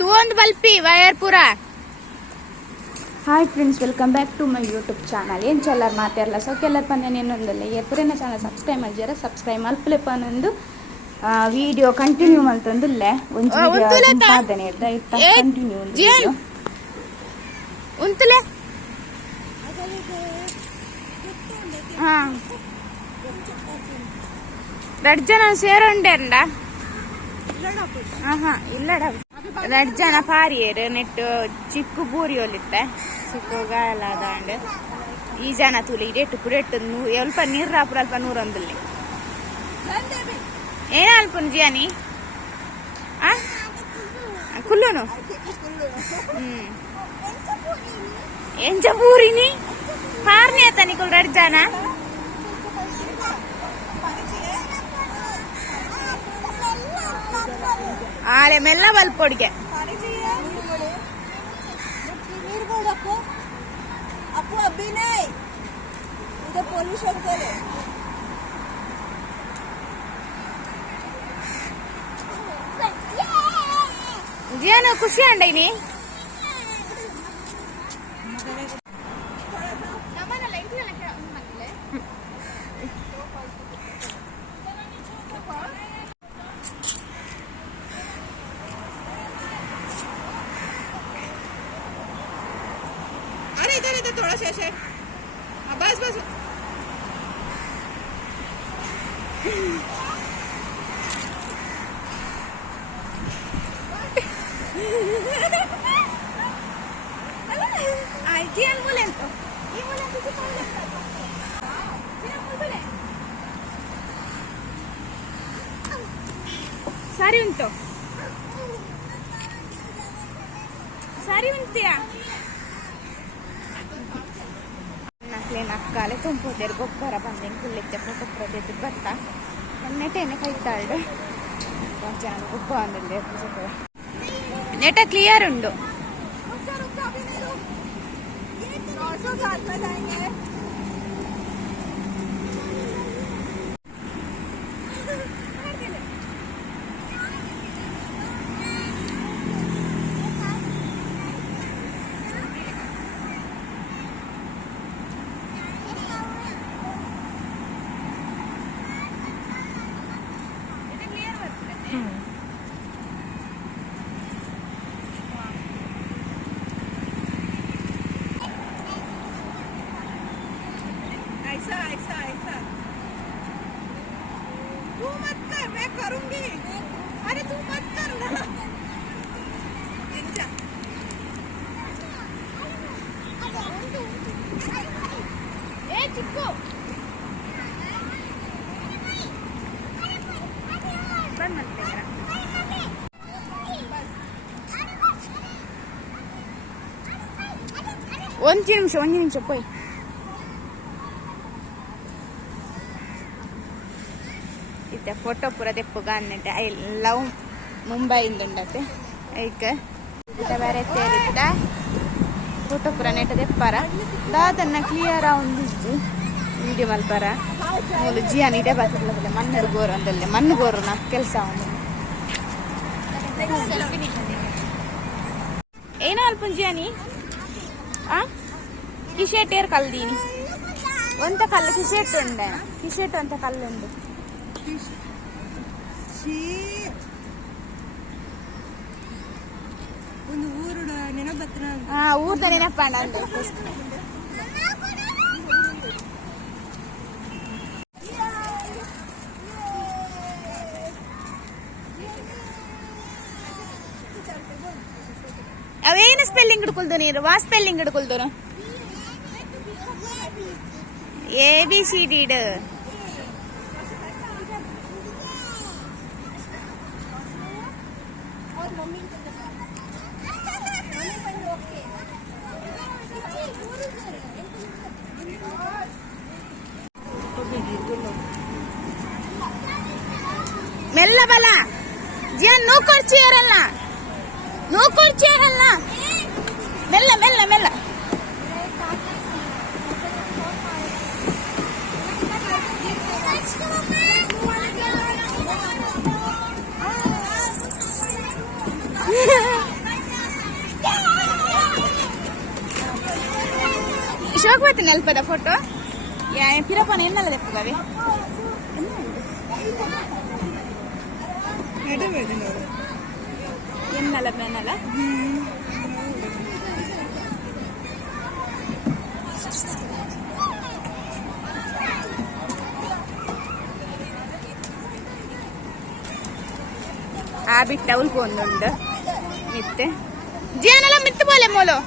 तू ಒಂದು ಬಲ್ಪಿ ವಯರ್ಪುರ. Hi friends, welcome back to my YouTube channel. ಏನು ಚಲ್ಲರ್ ಮಾತಾಡಲ್ಲ ಸೊಕ್ಕೆಲ್ಲರ ಪಂದ್ಯ ಇನ್ನೊಂದಲ್ಲ ಎಪ್ಪರೇನ ಚಾನಲ್ ಸಬ್ಸ್ಕ್ರೈಬ್ ಮಾಡಿದ್ದೀರಾ? ಸಬ್ಸ್ಕ್ರೈಬ್ ಮಲ್ಪಲೆಪ್ಪ ಅನ್ನೊಂದು ವಿಡಿಯೋ ಕಂಟಿನ್ಯೂ ಮಲ್ತೊಂದುಲ್ಲೆ ಒಂದು ವಿಡಿಯೋ ಸಂಪಾದನೆ ಕಂಟಿನ್ಯೂ ಒಂದು ವಿಡಿಯೋ ಉಂತಲೆ ಎರಡು ಜನ ಸೇರುಂಡೆಂಡ ಇಲ್ಲಡ ಎರಡು ಜನ ಪಾರಿಯರು ನೆಟ್ಟು ಚಿಕ್ಕು ಬೂರಿ ಒಲಿತ್ತೆ ಚಿಕ್ಕು ಗಾಯಲ ಅದಾಂಡ್ ಈ ಜನ ತುಲಿ ಇಡೆಟ್ಟು ಪುಡೆಟ್ಟು ಸ್ವಲ್ಪ ನೀರು ರಾಪುರ ಅಲ್ಪ ನೂರೊಂದಲ್ಲಿ ಏನ ಅಲ್ಪನು ಜಿಯಾನಿ ಕುಲ್ಲುನು ಎಂಚ ಪೂರಿನಿ ಪಾರ್ನಿ ಆತ ನಿಕುಲ್ ಎರಡು ಜನ ಆರೆ ಮೆಲ್ಲ ಬಲ್ಪೊಡಿಗೆ ಅಪ್ಪು ಅಭಿನಯ್ ಇದು ಪೊಲೀಸ್ ಹೋಗ್ತಾರೆ ಏನು ಖುಷಿ ಅಂಡೈನಿ इधर थोड़ा शेष है बस बस सारी उंटो सारी उंटिया ನಕ್ಕಾಲೆ ತುಂಬೋದೇರು ಗೊಬ್ಬರ ಬಂದೇನು ಕುಳ್ಳಿತ್ತೆ ಗೊಬ್ಬರದ್ದು ಭತ್ತ ನೆಟೇನೆ ಕೈತಾಳ್ಡು ಜನ ಗೊಬ್ಬ ಅಂದಲ್ಲಿ ನೆಟ ಕ್ಲಿಯರ್ ಉಂಡು ऐसा ऐसा ऐसा तू मत कर मैं करूंगी अरे तू मत कर ना ए चिक्कू बंद मत तेरा ಒಂದು ನಿಮಿಷ ಪೋಯ್ ಇತ್ತೆ ಫೋಟೋ ಪೂರ ತೆಪ್ಪುಗ ಅನ್ನತ್ತೆ ಐ ಲವ್ ಮುಂಬೈಯಿಂದ ಉಂಡತ್ತೆ ಐಕ ಇತ್ತ ಬೇರೆ ತೇರಿದ್ದ ಫೋಟೋ ಪೂರ ನೆಟ್ಟ ತೆಪ್ಪಾರ ದಾದನ್ನ ಕ್ಲಿಯರ್ ಒಂದಿದ್ದು ವಿಡಿಯೋ ಮಲ್ಪಾರ ಮೂಲು ಜಿಯಾನ್ ಇಡೆ ಬಾತಿರ್ಲದಲ್ಲ ಮಣ್ಣರು ಗೋರು ಅಂದಲ್ಲೇ ಮಣ್ಣು ಗೋರು ನಾ ಕೆಲಸ ಅವನು ಏನೋ ಅಲ್ಪನ್ ಜಿಯಾನಿ ಕಿಶೆಟ್ ಏರ್ ಕಲ್ದೀನಿ ಒಂತ ಕಲ್ಲು ಕಿಶೆಟ್ ಉಂಡೆ ಕಿಶೆಟ್ ಅಂತ ಕಲ್ಲುಂಡು ಒಂದು ಊರು ನೆನಪತ್ರ ಊರ್ದ ನೆನಪಂಡ ಅಂತ ಅವೇನು ಸ್ಪೆಲ್ಲಿಂಗ್ ಹಿಡ್ಕೊಳ್ದು ನೀರು ವಾ ಸ್ಪೆಲ್ಲಿಂಗ್ ಹಿಡ್ಕೊಳ್ದು ABCD ಮೆಲ್ಲ ಬಲ ಜಿಯನ್ ನೂಕೊರ್ಚಿಯರಲ್ಲ ಮೆಲ್ಲ ಮೆಲ್ಲ ಮೆಲ್ಲ ಆಯ್ತು ಅಲ್ಪದ ಫೋಟೋ ಪಿರಪನ ಎನ್ನಲ್ಲ ತೆಪ್ಪುಗವೆ ಎನ್ನಲ್ಲ ಬೆನ್ನಲ್ಲ ആ ബിട്ട അവൾ പോകുന്നുണ്ട് മിത്ത് ജിയാനെല്ലാം മിത്ത് പോലെ മോളോ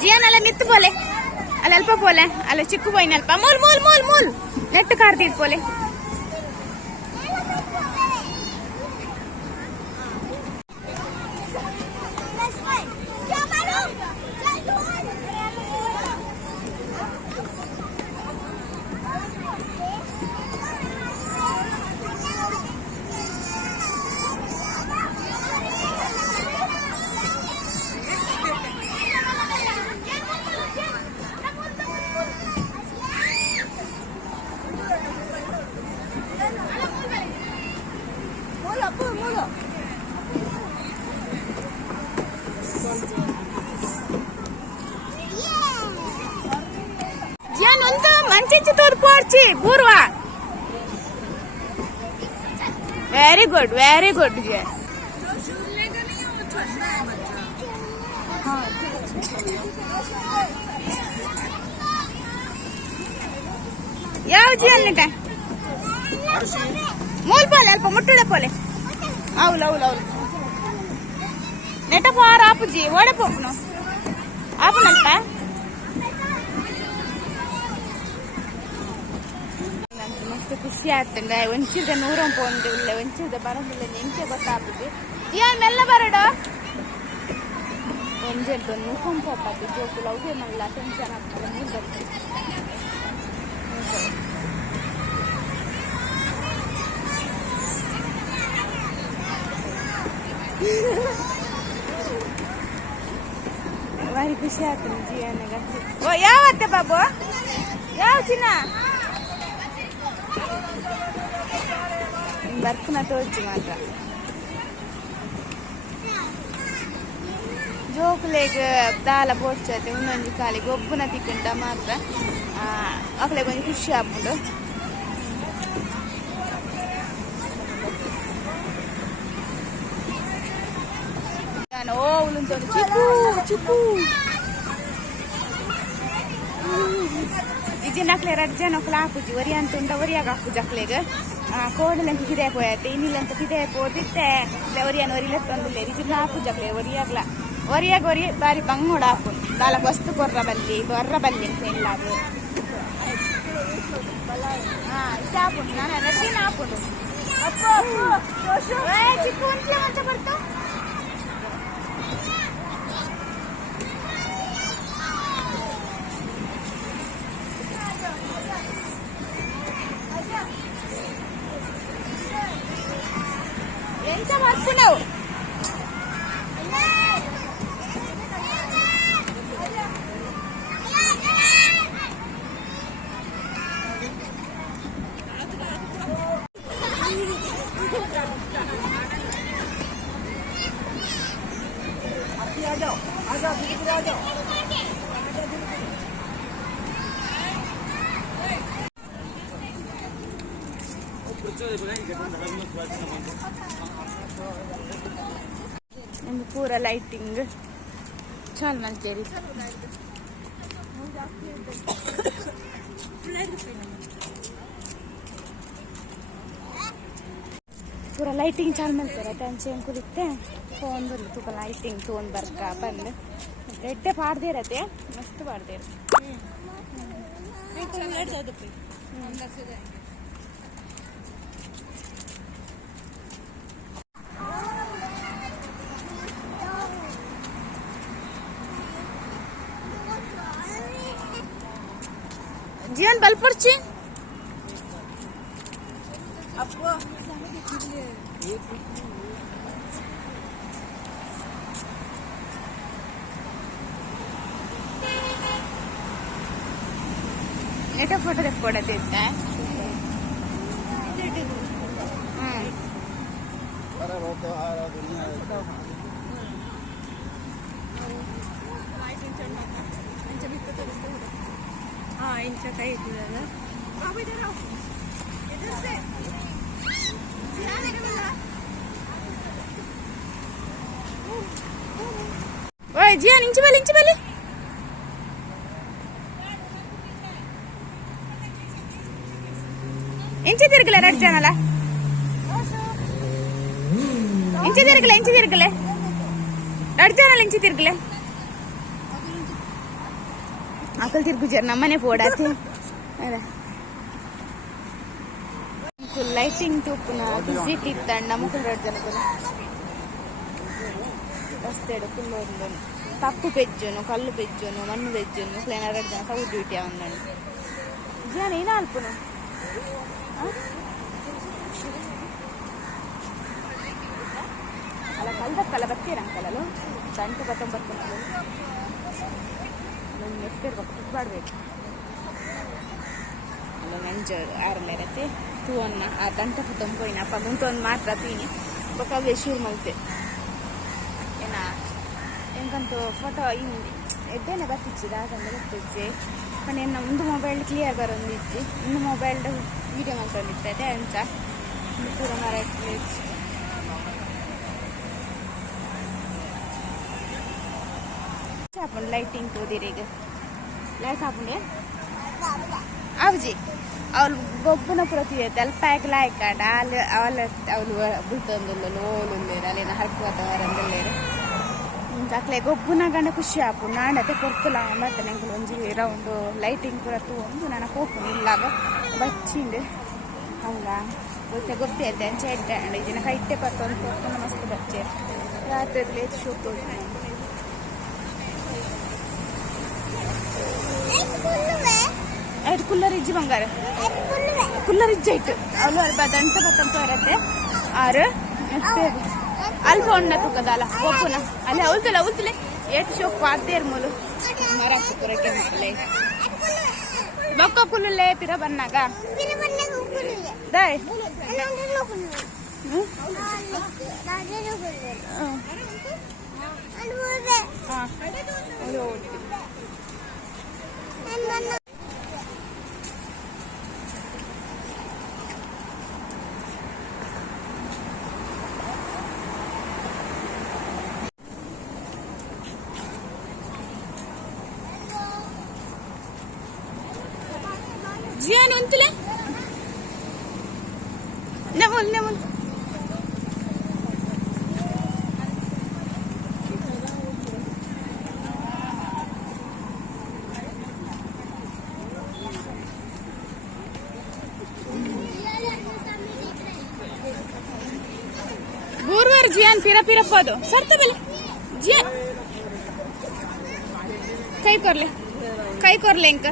ಜಿಯಾನೆಲ್ಲ ಮಿತ್ತು പോലെ ಅಲ್ಲ ಅಲ್ಪ പോലെ ಅಲ್ಲ ಚಿಕ್ಕ ಬೋಯ್ನ ಅಲ್ಪ ಮೂಲ್ ಮೂಲ್ ಮೂಲ್ ಮೂಲ್ ನೆಟ್ಟು ಕಾರ್ತಿದ್ പോലെ ಜಿಯಾನ್ ಒಂದು ಮಂಚಿಂಚು ತೋರ್ಪೋರ್ಚಿ ಪೂರ್ವ ವೆರಿ ಗುಡ್ ಜಿಯಾನ್ ಯಾವ ಜಿಯಾನ್ ನಿಟ ಮೂಲ್ ಪೋಲೆ ಅಲ್ಪ ಮುಟ್ಟುಡೆ ಪೋಲೆ అవులు ನೆಟ ಪಾರ ಆಪುಜಿ ಓಡೆ ಪೋಪುನು ಆಪುನಲ್ಪ ಮಸ್ತ್ ಖುಷಿ ಆಗ್ತಂಡ ಒಂಚಿದ ನೂರಂ ಪೋಂದು ಇಲ್ಲ ಒಂಚಿದ ಬರೋದಿಲ್ಲ ನೆಂಚೆ ಗೊತ್ತಾಪುಜಿ ಜಿಯಾನ್ ಮೆಲ್ಲ ಬರಡ ಒಂಜೆಡ್ಡು ನೂಕಂ ಪೋಪದು ಜೋಕುಲ ಅವೇ ಮಲ್ಲ ಟೆನ್ಷನ್ ಆಗ್ತದೆ ನೀರು ಬರ್ತೀವಿ ಭಾರಿ ಖುಷಿ ಆಗ್ತದೆ ಜೀವನಗ ಓ ಯಾವತ್ತೆ ಬಾಬು ಯಾವ ಚಿನ್ನ ಬರ್ಕನ ತೋರ್ಚಿ ಮಾತ್ರ ಜೋಕ್ಲೆಗ್ ದಾಲ ಪೋಡ್ಸತ್ತೆ ಇನ್ನೊಂದು ಕಾಲಿಗೆ ಒಬ್ಬನ ತಿಕ್ಕಂಡ ಮಾತ್ರ ಅಕ್ಲೆಗೆ ಒಂದು ಖುಷಿ ಆಗ್ಬಿಟ್ಟು ಓ ಉಳುಂತ ಚಿಕ್ಕು ಇಜಿನಕ್ಲೆ ರಡ್ಜನ್ ಒಕ್ಲ ಹಾಕುಜಿ ಒರಿ ಅಂತ ಉಂಡ ಒರಿಯಾಗ ಹಾಕುಜಿ ಅಕ್ಲೆಗ್ ಕೋಡಲೆಂತ ಕಿದೆ ಪೋಯತ್ತೆ ಇನ್ನಿಲ್ಲಂತ ಕಿದೆ ಪೋದಿತ್ತೆ ಒರಿಯನ್ ಒರಿಲೆತ್ತೊಂದಿಲ್ಲ ಇಜಿನ ಹಾಕುಜಿ ಅಕ್ಲೆ ಒರಿಯಾಗ ಒರಿ ಬಾರಿ ಬಂಗೋಡ ಹಾಕುನ್ ದಾಲ ವಸ್ತು ಬರ್ರ ಬಲ್ಲಿ ಅಂತ ಎಲ್ಲಾದ್ರು ಇಷ್ಟ ಹಾಕುಂಡು ನಾನು ರೆಡ್ಡಿನ ಹಾಕುಂಡು ಚಿಕ್ಕು ಒಂದ್ಲೆ ಮಂಚ ಬರ್ತು ఎంత పడుతున్నావు ಪೂರ ಲೈಟಿಂಗ್ ಚಾಲ್ ಮಂಚೇರಿ ಪೂರ ಲೈಟಿಂಗ್ ಚಾಲ್ ಮಾಡ್ತಾರೆ ಟೆನ್ಷನ್ ಕುದಿತ್ತೆ ಫೋನ್ ಬಂದು ತುಕ ಲೈಟಿಂಗ್ ತೊಗೊಂಡು ಬರ್ಕ ಬಂದು ರೆಡ್ಡೆ ಪಾಡ್ದೇ ಇರತ್ತೆ ಮಸ್ತ್ ಪಾಡ್ದೇ ಇರತ್ತೆ जीवन बल पड़ची नेट फोटो तेक्कोडते हाँ इनका कहीं इधर बाबू इधर आओ इधर से ओए जिया इंच बेली इंच तिरगले रेड चैनल इंच तिरगले रेड चैनल इंच तिरगले आकल तिरगु जर नಮ್ಮನೆ ಪೋಡಾತಿ ಅರೆ ಲೈಟಿಂಗ್ ತೂಪುನ ವಿಸಿಟ್ ಇತ್ತಂಡ ಮುಖ ರೆಡ್ ಜನಗಳು ರಸ್ತೆಡು ಕುಲ್ಲೊಂದು ತಪ್ಪು ಪೆಜ್ಜುನು ಕಲ್ಲು ಪೆಜ್ಜುನು ಮಣ್ಣು ಪೆಜ್ಜುನು ಕ್ಲೇನ ರೆಡ್ ಜನ ಸೌ ಡ್ಯೂಟಿ ಅವನಂಡು ಜನ ಏನ ಅಲ್ಪುನು ಅಲ್ಲ ಕಲ್ದಕ್ಕಲ್ಲ ಬರ್ತೀರಂಕಲಲು ಗಂಟೆ 19 ನಾನು ಎತ್ತಿರ್ಬೇಕು ಕುತ್ಬಾಡ್ಬೇಕು ಅಲ್ಲ ನಂಜು ಆರನೇ ರತಿ ತೂವನ್ನ ಆ ಗಂಟೆ 19 ಅಪ್ಪ ಮುಂತೊಂದು ಮಾತ್ರ ತೀನಿ ಬೊಕ್ಕ ಶೂರ್ ಮಲ್ತೆ ಏನ ಎಂಕಂತೂ ಫೋಟೋ ಹಿಂದಿ ಎದ್ದೇನೆ ಬರ್ತಿಚ್ಚಿದ ಆಗಂದ್ರೆ ಬರ್ತಿಚ್ಚಿ ಪಂಡ ಎನ್ನ ಒಂದು ಮೊಬೈಲ್ ಕ್ಲಿಯರ್ ಬರೋಂದಿಚ್ಚಿ ಇನ್ನು ಮೊಬೈಲ್ ವೀಡಿಯೋ ಮಾಡ್ಕೊಂಡಿರ್ತೈತೆ ಅಂಚ ಪೂರ ಮರ ಇಟ್ಲಿಚ್ಚಿ आपण लाइटिंग तो दे रेगे लाइट आपण आवजी ಅವಳು ಗೊಬ್ಬನ ಪ್ರತಿ ಅಲ್ಲಿ ಪ್ಯಾಕ್ ಲಾಯ್ಕ ಅಲ್ಲಿ ಅವಳು ಬುಲ್ತಂದುಲ್ಲ ಲೋಲುಲ್ಲೇರು ಅಲ್ಲಿನ ಹರ್ಕುವತ್ತವರಂದಲ್ಲೇರು ಅಕ್ಲೆ ಗೊಬ್ಬನ ಗಂಡ ಖುಷಿ ಆಪು ನಾಡತೆ ಕೊರ್ತಲ ಮತ್ತೆ ನಂಗೆ ಒಂಜಿ ರೌಂಡು ಲೈಟಿಂಗ್ ಪೂರ ತಗೊಂಡು ನಾನು ಹೋಗ್ತೀನಿ ಇಲ್ಲಾಗ ಬಚ್ಚಿಂಡು ಹಂಗ ಗೊತ್ತೆ ಗೊಬ್ಬೆ ಇದ್ದೆ ಅಂಚೆ ಇದ್ದೆ ಇದನ್ನ ಕೈಟ್ಟೆ ಪತ್ತೊಂದು ಕೊಡ್ಕೊಂಡು ಮಸ್ತ್ ಬಚ್ಚೆ ರಾತ್ರಿ ಶೂಟ್ ಐದು ಕುಲ್ಲರ್ ಇಜ್ಜಿ ಬಂಗಾರ ಕುಲ್ಲರ್ ಇಜ್ಜ ಇಟ್ಟು ಅವಳು ಅಲ್ಪ ದಂಟೆ ಪತ್ತಂತ ಇರತ್ತೆ ಆರು ಅಲ್ಪ ಉಣ್ಣ ತುಕದಲ್ಲ ಒಪ್ಪುನ ಅಲ್ಲಿ ಅವಲ್ತಲೆ ಎಷ್ಟು ಶೋಕ್ ಪಾತೇರ್ ಮೂಲು ಮರ ಪುರಕ್ಕೆ ಮಕ್ಕಳೇ ಬೊಕ್ಕ ಕುಲ್ಲುಲೆ ಪಿರ ಬನ್ನಾಗ ದಾಯ್ ಜಿಯಾನ್ ಅಂತಲೇ ನೆಮುಲ್ ಬೂರ್ವರ್ ಜಿಯಾನ್ ಪಿರ ಪೋದು ಸರ್ತ ಬಲೆ ಜಿಯಾನ್ ಕೈ ಕೊರ್ಲೆ ಇಂಕ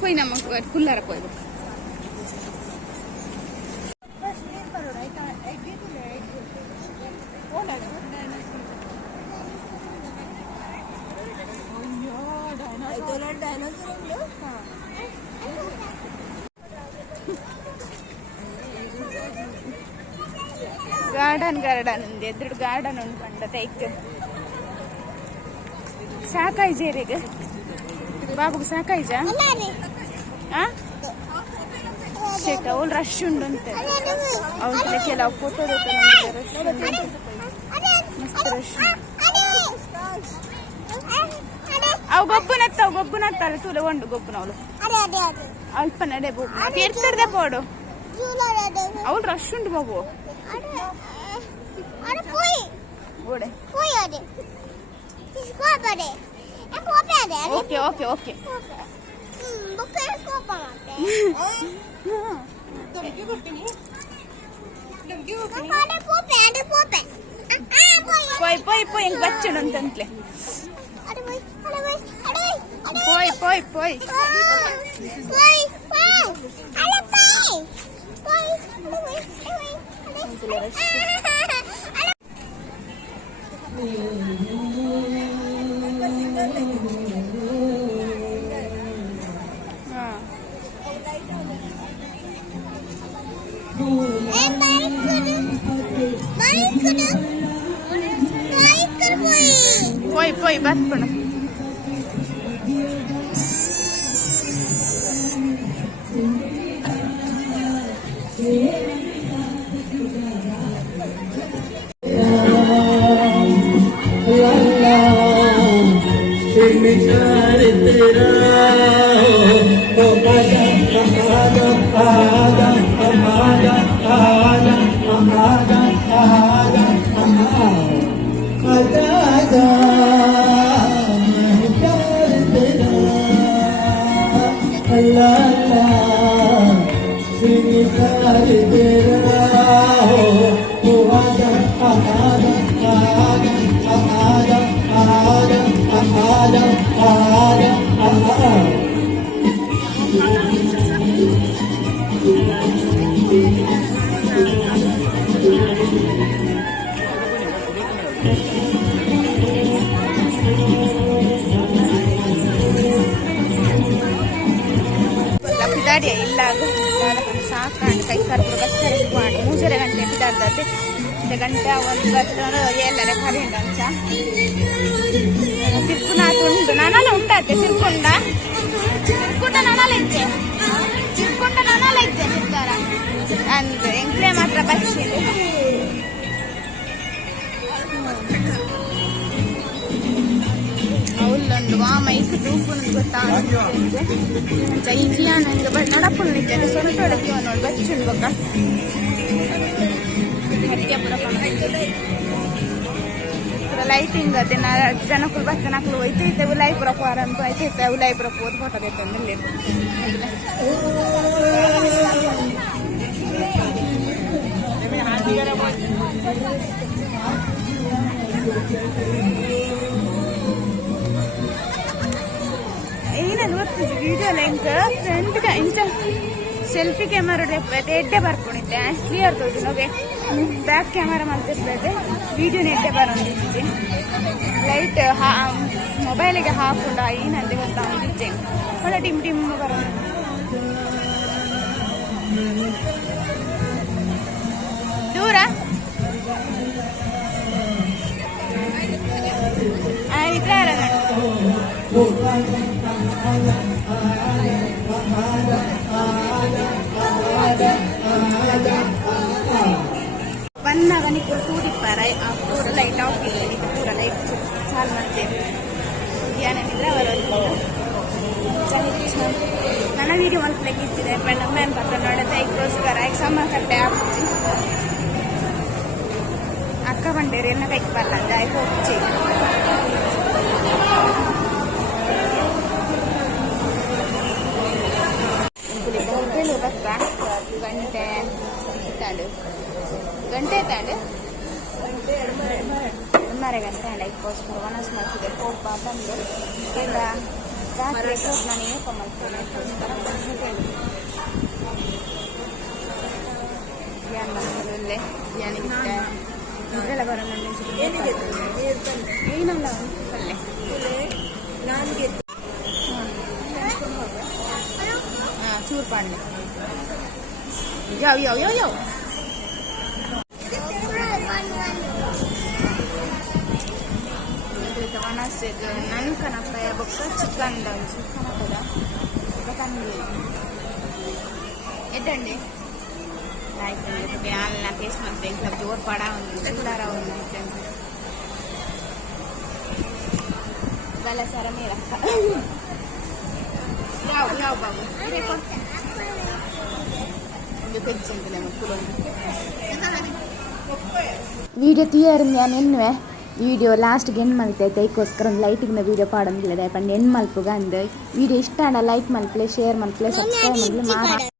कोई ना कुल्लार कोई ಗಾರ್ಡನ್ ఉంది ಎದುರು ಗಾರ್ಡನ್ ಉಂಟು ಪಂಡತೆ ಇಕ್ಕೆ ಸಾಕಾಯ್ ಜೇರಿಗೆ ಬಾಬುಗೆ ಸಾಕಾಯ್ಜ ಶೇಟ್ ಅವಳು ರಶ್ ಉಂಡು ಅಂತ ಅವಳ ಕೆಲವು ಫೋಟೋ ರಶ್ ಮಸ್ತ್ ರಶ್ ಅವು ಗೊಬ್ಬನತ್ತ ಅಲ್ಲ ತೂಲೆ ಉಂಡು ಗೊಬ್ಬನ ಅವಳು ಅಲ್ಪ ನಡೆ ಬೋಗು ತೀರ್ಥಡ್ದೆ ಪೋಡು ಅವಳು ರಶ್ ಉಂಡು ಬಾಬು ಓಡೆ ಓಕೆ పోయి ఇంక వచ్చాడు అంతంట్లే పోయి ಬರ್ಪುಣ ಪಿದಾಡಿಯ ಇಲ್ಲ ಸಾಕಾಂಡು ಕೈ ಕರ್ಪುರ ಕಚ್ಚರಿಸಿಕೊಂಡು 3 ಗಂಟೆ ಪಿದಾಡ್ದತ್ತೆ 1 ಗಂಟೆ ಒಂದು ಬರ್ತೋನು ಎಲ್ಲರ ಕರೆಂಟ್ ಅಂಚ ತಿರ್ಕುನಾತು ನಾನಲ್ಲ ಉಂಟತ್ತೆ ತಿರ್ಕೊಂಡ ನಾನಲ್ಲ ಇದ್ದೆ ತಿರ್ತಾರ ಅಂದು ಎಂಕ್ಲೆ ಮಾತ್ರ ಬಚ್ಚಿದೆ ಅವಲ್ಲೊಂದು ಮೈಕ್ ತೂಪುನದು ಗೊತ್ತಾಗುತ್ತೆ ಇಂಕ್ಲಿಯ ನನಗೆ ನಡಪುನ ನಿಂತೆ ಸೊಂಟೊಳಗೆ ನೋಡಿ ಬಚ್ಚುಂಡು ಬೊಕ್ಕ ಲೈಟಿಂಗ್ ಅದೇ ಜನಕ್ಕೂ ಬಸ್ ಜನಕ್ಕೂ ಹೋಯ್ತೈತೆ ಉಲಾಯಿಪುರ ಪಾರ ಅಂತ ಹೋಯ್ತೈತೆ ಉಲಾಯಿಪುರ ಹೋದ್ ಫೋಟೋ ಬೇಕು ನಿಲ್ಲಿ ಏನದು ಗೊತ್ತಿದ್ದು ವಿಡಿಯೋ ಇಂಕ ಫ್ರಂಟ್ಗೆ ಇಂಚ ಸೆಲ್ಫಿ ಕ್ಯಾಮರಾ ಎಡ್ಡೆ ಬರ್ಕೊಂಡಿದ್ದೆ ಕ್ಲಿಯರ್ ತೋಜು ನೋಗೆ ಬ್ಯಾಕ್ ಕ್ಯಾಮರಾ ಮಾಡ್ತಿರ್ತದೆ ವಿಡಿಯೋನ ಎಡ್ಡೆ ಬರೋದಿದ್ದೆ ಲೈಟ್ ಮೊಬೈಲಿಗೆ ಹಾಕೊಂಡ ಏನಂತೆ ಗೊತ್ತಾಗಿದ್ದೆ ಒಳ್ಳೆ ಟಿಮ್ ಬರೋ ದೂರ ಇಟ್ಲಾರ ಬಂದಾಗ ನೀವು ತೂಡಿಪ್ಪಾರ ಆ ಪೂರ ಲೈಟ್ ಆಫ್ ಇಲ್ಲ ನೀವು ಪೂರ ಲೈಟ್ ಚಾಲು ಮಾಡ್ತೇವೆ ಏನೇನಿದ್ರೆ ಅವರದ್ದು ನನ್ನ ವೀಡಿಯೋ ಮಲ್ಪಲಿಕ್ಕಿರ್ತಿದೆ ನಮ್ಮ ಪಕ್ಕ ನೋಡುತ್ತೆ ಈಗೋಸ್ಕರ ಎಕ್ಸಾಮ ಕಟ್ಟೆ ಹಾಕಿ ಅಕ್ಕ ಬಂಡೇರಿ ಎಲ್ಲ ಕೈಗೆ ಬರಲ್ಲ ಅಂತ ಆಯ್ತು ಹೋಗಿ ಗಂಟೆ ತಾಂಡು 1:30 ಗಂಟೆ ಅದಕ್ಕೋಸ್ಕರ ವನಸ್ ಮಾಡ್ತಿದ್ದೆ ಕೋಪ ಬಂದು ಎಲ್ಲ ರಾತ್ರಿ ನಾನು ಏಕ ಮಾಡ್ತೇನೆ ಅದಕ್ಕೋಸ್ಕರ ಬಿರಿಯಾನಿ ಬಿರಿಯಾನಿ ಇದೆಲ್ಲ ಬರೋ ಏನಲ್ಲ ಪಲ್ಲೆ ನನಗೆ ಚೂರು ಪಾಂಡೆ ಯಾವ ವನಸ್ಸಿಗೆ ನನ್ನ ಕನಪಾಯ ಬೊಕ್ಕ ಚಿಕನ್ ಹಾಕದ ಎಡ್ಡಂಡಿ ಆಯ್ತು ಅಲ್ಲ ಟೇಸ್ಟ್ ಮಾಡ್ತೆ ಇಂಥ ಜೋರು ಪಡ ಒಂದು ಎಲ್ಲಾರ ಒಂದು ಗಲ ಸರ ಮೇಲಕ್ಕ ಯಾವ ಬಾಬು വീഡിയോ തീയായിരുന്നു ഞാൻ എന്നുവേ വീഡിയോ ലാസ്റ്റ് എನ್ ಮಲ್ತೈತೆ ಅದಕ್ಕೋಸ್ಕರ ಒಂದು ಲೈಟಿಂಗ್ ವೀಡಿಯೋ ಪಾಡಂಗಿಲ್ಲ ಪಂಡ ಎನ್ ಮಲ್ಪುಗ ಅಂದ ವೀಡಿಯೋ ಇಷ್ಟ ಲೈಕ್ ಮಲ್ಪಲೆ ಶೇರ್ ಮಲ್ಪಲೆ ಸಬ್ಸ್ಕ್ರೈಬ್ ಮಲ್ಪಲೆ